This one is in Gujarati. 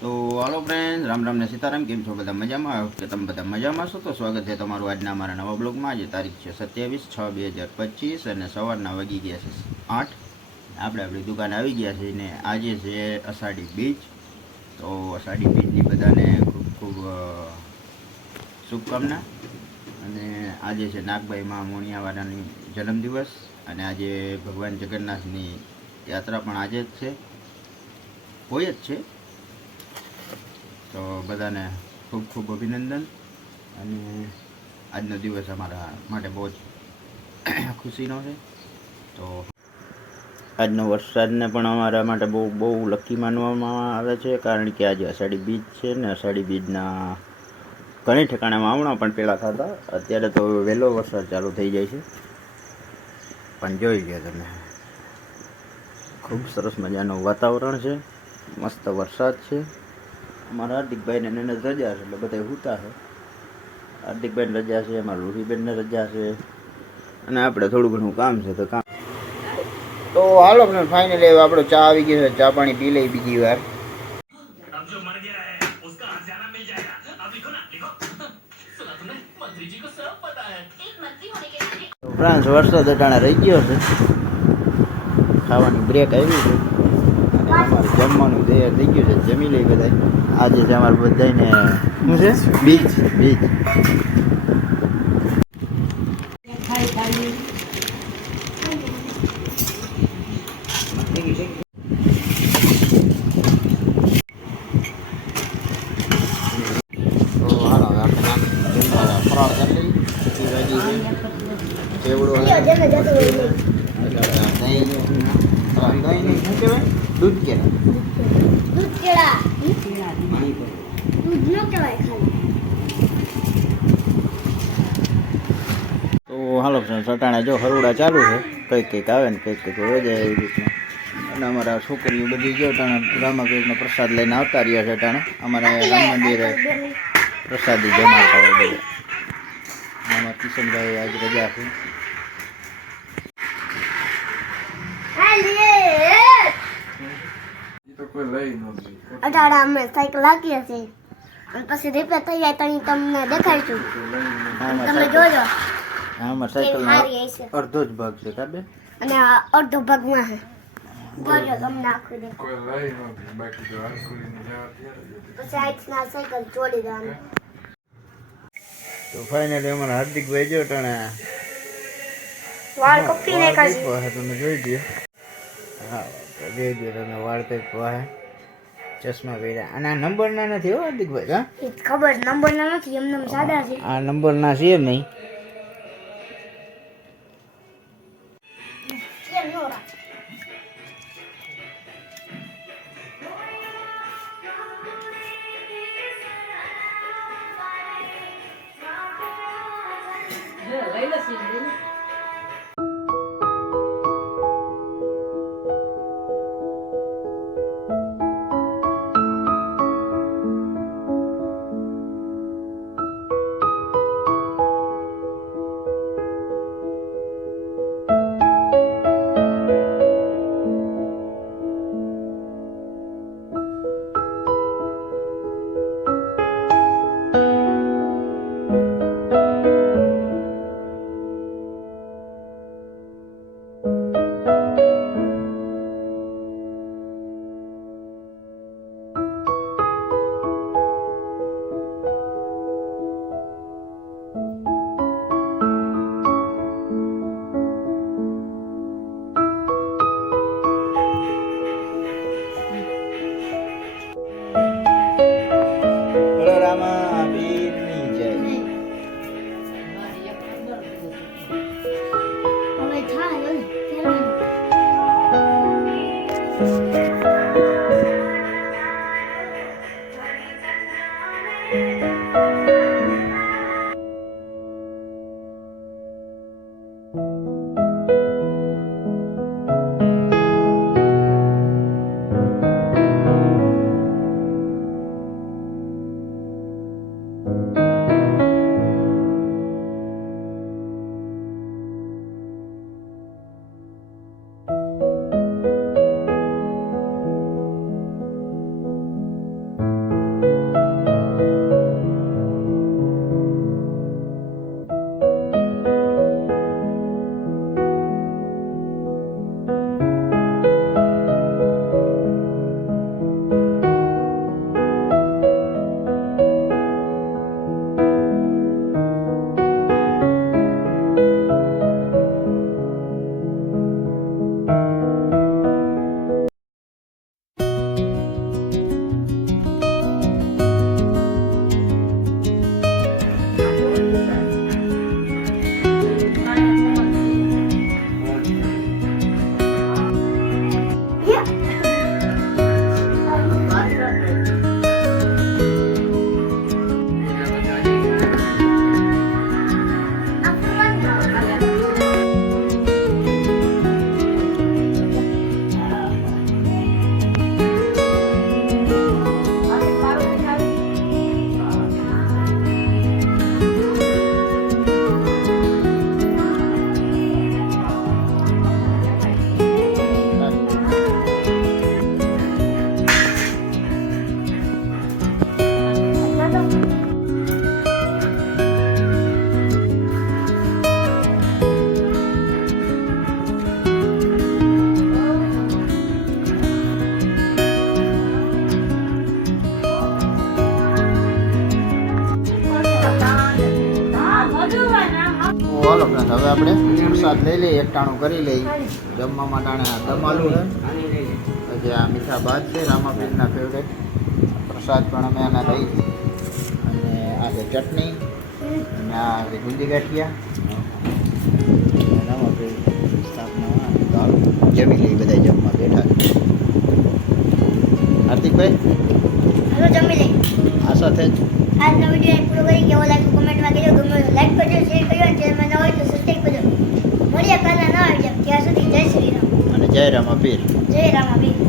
તો હાલો ફ્રેન્ડ, રામ રામ ને સીતારામ. કેમ છો બધા? મજામાં? કે તમે બધા મજામાં છો? તો સ્વાગત છે તમારું આજના અમારા નવા બ્લોગમાં. આજે તારીખ છે 27/6/2025 અને સવારના વાગી ગયા છે 8. આપણે આપણી દુકાને આવી ગયા છીએ ને આજે છે અષાઢી બીજ. તો અષાઢી બીજની બધાને ખૂબ ખૂબ શુભકામના. અને આજે છે નાગભાઈ મા મોણિયાવાળાની જન્મદિવસ અને આજે ભગવાન જગન્નાથની યાત્રા પણ આજે જ છે, હોય જ છે. તો બધાને ખૂબ ખૂબ અભિનંદન. અને આજનો દિવસ અમારા માટે બહુ જ ખુશીનો છે. તો આજનો વરસાદને પણ અમારા માટે બહુ બહુ લકી માનવામાં આવે છે, કારણ કે આજે અષાઢી બીજ છે ને અષાઢી બીજના ઘણી ઠેકાણે વાવણા પણ પહેલાં થતા. અત્યારે તો વહેલો વરસાદ ચાલુ થઈ જાય છે, પણ જોઈ લો તમે, ખૂબ સરસ મજાનું વાતાવરણ છે, મસ્ત વરસાદ છે. અમારા હાર્દિકભાઈને એને રજા છે એટલે બધા સૂતા છે. હાર્દિકભાઈને રજા છે, અમારા રૂહીબેનને રજા છે, અને આપણે થોડું ઘણું કામ છે તો કામ. તો હાલો ફ્રેન્ડ, ફાઇનલી આપણો ચા આવી ગયો છે. ચા પાણી પી લઈ બીજી વાર. ફ્રાન્સ વરસાદ અટાણે રહી ગયો છે, ખાવાની બ્રેક આવી છે અને અમારું જમવાનું તૈયાર થઈ ગયું છે. જમી લઈ બધા. આજે છે અમારે બધાને શું છે? બીજ બીજ. તો હાલો આપણે ફરાળ કરી લઈ. ચેવડો દહીં શું કહેવાય? દૂધ કેળા. દૂધ કેળા. દૂધ નો કહેવાય ખાલી. તો હાલો સટાણા જો હરુડા ચાલુ છે, કંઈક કંઈક આવે ને કંઈક કંઈક હોય જાય એવી રીતના. અને અમારા છોકરીઓ બધી જો ટાણે રામાકૃષ્ણ પ્રસાદ લઈને આવતા રહ્યા છે. ટાણે અમારા રામ મંદિરે પ્રસાદી જમાડતા હોય બધા. અમારા કિશનભાઈ આજ રજા છે. અટાડા અમે સાયકલ લાગી હશે અને પછી રિપેર થઈ જાય તો તમને દેખાડશું. તમે જોજો. આમાં સાયકલનો અડધો જ ભાગ છે કાબે, અને અડધો ભાગમાં છે. જોજો તમને આખું દે. પછી આજના સાયકલ જોડી દેવાની. તો ફાઇનલી અમારા હાર્દિકભાઈ જો ટાણે વાળ કપી નાખ્યા છે. તમે જોઈ દો. હા, જોઈ દો તમે, વાળ કંઈક વાહે, ચશ્મા પહેર્યા. અને આ નંબરના નથી હો હાર્દિકભાઈ. હા, ખબર નંબરના નથી, એમને સાદા છે. આ નંબરના છે નહીં. બોલો ફ્રેન્ડ, હવે આપણે પ્રસાદ લઈ લઈએ, એકટાણું કરી લઈએ. જમવામાં ટાણે દમ આલુ છે, પછી આ મીઠા ભાત છે રામાપીરના ફેવરેટ. પ્રસાદ પણ અમે આના લઈ, અને આ છે ચટણી, અને આ છે ગુંદી ગાંઠિયા. અને રામાપીર સ્થાપના દાળ જમી લઈ, બધા જમવા બેઠા છે. હાર્દિકભાઈ, હાલો જમી લઈ. આ સાથે જ આજનો વિડીયો પૂરો કરી કેવો લાગ્યો કોમેન્ટમાં કહેજો. ગમે તો લાઈક કરજો, શેર કરજો, અને ચેનલમાં નવા હોય તો સબસ્ક્રાઈબ કરજો. મળીએ કાલના નવા વિડીયો. ત્યાં સુધી જય શ્રી રામ, અને જય રામાપીર. જય રામાપીર.